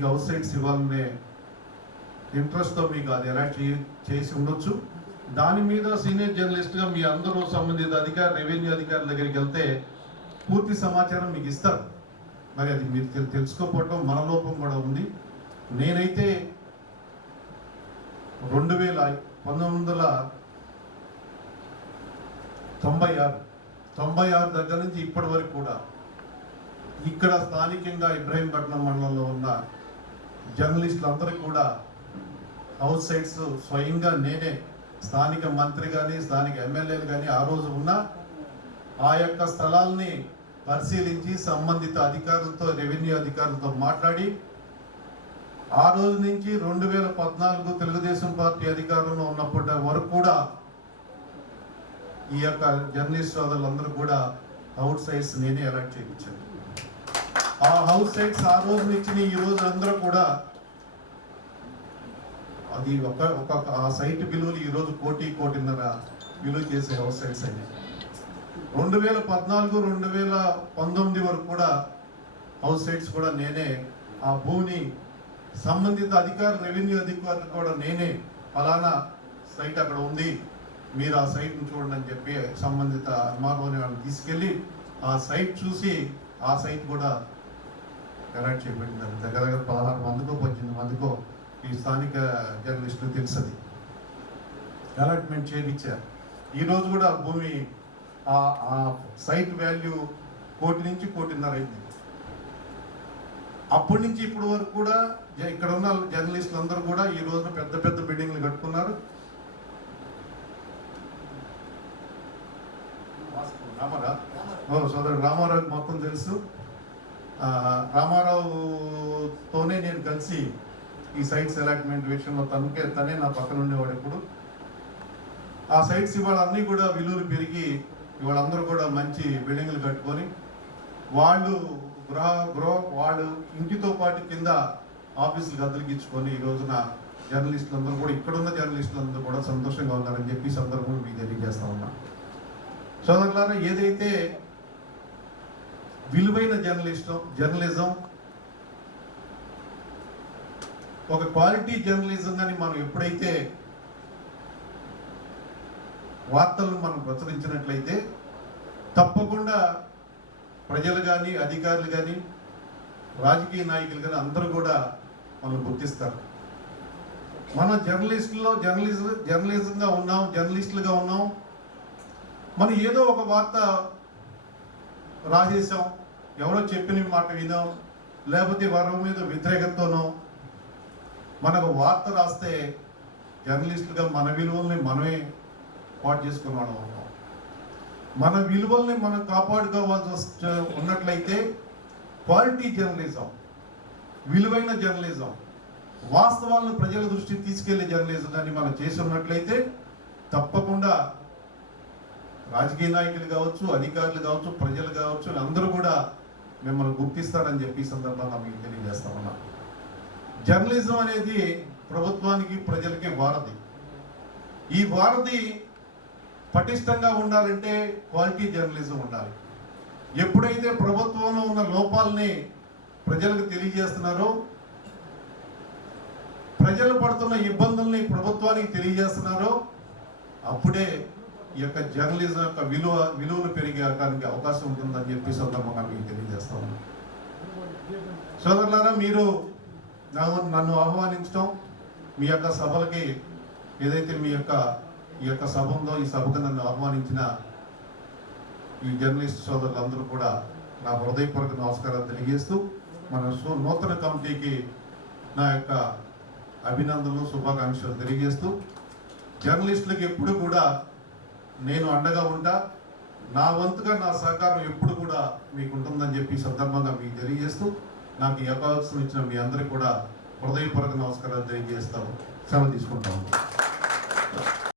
మీకు out sides ఇవ్వాలనే ఇంట్రెస్ట్తో మీకు అది అలాట్ చేసి ఉండొచ్చు. దాని మీద సీనియర్ జర్నలిస్ట్గా మీ అందరూ సంబంధిత రెవెన్యూ అధికారుల దగ్గరికి వెళ్తే పూర్తి సమాచారం మీకు ఇస్తారు. మరి అది మీరు తెలుసుకోకపోవటం మన లోపం కూడా ఉంది. నేనైతే 1996 దగ్గర నుంచి ఇప్పటి వరకు కూడా ఇక్కడ స్థానికంగా ఇబ్రహీంపట్నం మండలంలో ఉన్న జర్నలిస్టులందరికీ కూడా హౌస్ సైట్స్ స్వయంగా నేనే, స్థానిక మంత్రి కానీ స్థానిక ఎమ్మెల్యేలు కానీ ఆ రోజు ఉన్న ఆ యొక్క స్థలాల్ని పరిశీలించి సంబంధిత అధికారులతో రెవెన్యూ అధికారులతో మాట్లాడి ఆ రోజు నుంచి 2014 తెలుగుదేశం పార్టీ అధికారంలో ఉన్నప్పటి వరకు కూడా ఈ యొక్క జర్నలిస్ట్ సోదరులందరూ కూడా హౌస్ సైట్స్ నేనే అలాట్ చేయించాను. ఆ హౌస్ సైట్స్ ఆ రోజు నుంచి ఈ రోజు అందరూ కూడా అది ఒక ఆ సైట్ విలువలు ఈరోజు 1.5 విలువ చేసే హౌస్ సైట్స్ అయినాయి. 2014, 2019 వరకు కూడా హౌస్ సైట్స్ కూడా నేనే ఆ భూమిని సంబంధిత రెవెన్యూ అధికారులు కూడా నేనే ఫలానా సైట్ అక్కడ ఉంది, మీరు ఆ సైట్ని చూడండి అని చెప్పి సంబంధిత ఎంఆర్ఓని వాళ్ళని తీసుకెళ్ళి ఆ సైట్ చూసి ఆ సైట్ కూడా అలాట్ చేయబడింది. దగ్గర 16 మందికో 18 మందికో ఈ స్థానిక జర్నలిస్టులు తెలుసది అలాట్మెంట్ చేయించారు. ఈరోజు కూడా భూమి ఆ సైట్ వాల్యూ 1 నుంచి 1.5 అయింది. అప్పటి నుంచి ఇప్పటి వరకు కూడా ఇక్కడ ఉన్న జర్నలిస్టులు అందరూ కూడా ఈ రోజున పెద్ద పెద్ద బిల్డింగ్లు కట్టుకున్నారు. సోదరుడు రామారావు మొత్తం తెలుసు. రామారావుతోనే నేను కలిసి ఈ సైట్స్ అలాట్మెంట్ విషయంలో తనే నా పక్కన ఉండేవాడు. ఇప్పుడు ఆ సైట్స్ ఇవాళ అన్నీ కూడా విలువలు పెరిగి ఇవాళ అందరూ కూడా మంచి బిల్డింగ్లు కట్టుకొని వాళ్ళు వాళ్ళు ఇంటితో పాటు కింద ఆఫీసులు గదులకి ఇచ్చుకొని ఈ రోజున జర్నలిస్టులందరూ కూడా ఇక్కడున్న జర్నలిస్టులందరూ కూడా సంతోషంగా ఉన్నారని చెప్పి సందర్భంగా మీకు తెలియజేస్తా ఉన్నా. సోదరులారా, ఏదైతే విలువైన జర్నలిజం ఒక క్వాలిటీ జర్నలిజం కానీ మనం ఎప్పుడైతే వార్తలను మనం ప్రచురించినట్లయితే తప్పకుండా ప్రజలు కానీ అధికారులు కానీ రాజకీయ నాయకులు కానీ అందరూ కూడా మనం గుర్తిస్తారు. మనం జర్నలిస్టులుగా ఉన్నాం. మనం ఏదో ఒక వార్త రాసేసాం, ఎవరో చెప్పిన మాట వినాం, లేకపోతే వారి మీద వ్యతిరేకతతోనో మనకు వార్త రాస్తే జర్నలిస్టులుగా మన విలువల్ని మనమే పాటు చేసుకున్నాడు. మన విలువల్ని మనం కాపాడుకోవాల్సి ఉన్నట్లయితే క్వాలిటీ జర్నలిజం, విలువైన జర్నలిజం, వాస్తవాలను ప్రజల దృష్టికి తీసుకెళ్లే జర్నలిజం అని మనం చేసి ఉన్నట్లయితే తప్పకుండా రాజకీయ నాయకులు కావచ్చు, అధికారులు కావచ్చు, ప్రజలు కావచ్చు, అందరూ కూడా మిమ్మల్ని గుర్తిస్తారని చెప్పి సందర్భంగా మీకు తెలియజేస్తా ఉన్నా. జర్నలిజం అనేది ప్రభుత్వానికి ప్రజలకి వారధి. ఈ వారధి పటిష్టంగా ఉండాలంటే క్వాలిటీ జర్నలిజం ఉండాలి. ఎప్పుడైతే ప్రభుత్వంలో ఉన్న లోపాలని ప్రజలకు తెలియజేస్తున్నారో, ప్రజలు పడుతున్న ఇబ్బందుల్ని ప్రభుత్వానికి తెలియజేస్తున్నారో అప్పుడే ఈ యొక్క జర్నలిజం యొక్క విలువలు పెరిగేయడానికి అవకాశం ఉంటుందని చెప్పి సందర్భంగా మీకు తెలియజేస్తా ఉన్నాను. సోదరులారా, మీరు నన్ను ఆహ్వానించడం, మీ యొక్క సభలకి ఏదైతే ఈ యొక్క సభ ఉందో ఈ సభకు నన్ను ఆహ్వానించిన ఈ జర్నలిస్ట్ సోదరులందరూ కూడా నా హృదయపూర్వక నమస్కారాలు తెలియజేస్తూ మన నూతన కమిటీకి నా యొక్క అభినందనలు, శుభాకాంక్షలు తెలియజేస్తూ జర్నలిస్టులకు ఎప్పుడు కూడా నేను అండగా ఉంటా, నా వంతుగా నా సహకారం ఎప్పుడు కూడా మీకు ఉంటుందని చెప్పి సందర్భంగా మీకు తెలియజేస్తూ నాకు ఈ అవకాశం ఇచ్చిన మీ అందరికీ కూడా హృదయపూర్వక నమస్కారాలు తెలియజేస్తాము. సెలవు తీసుకుంటాము.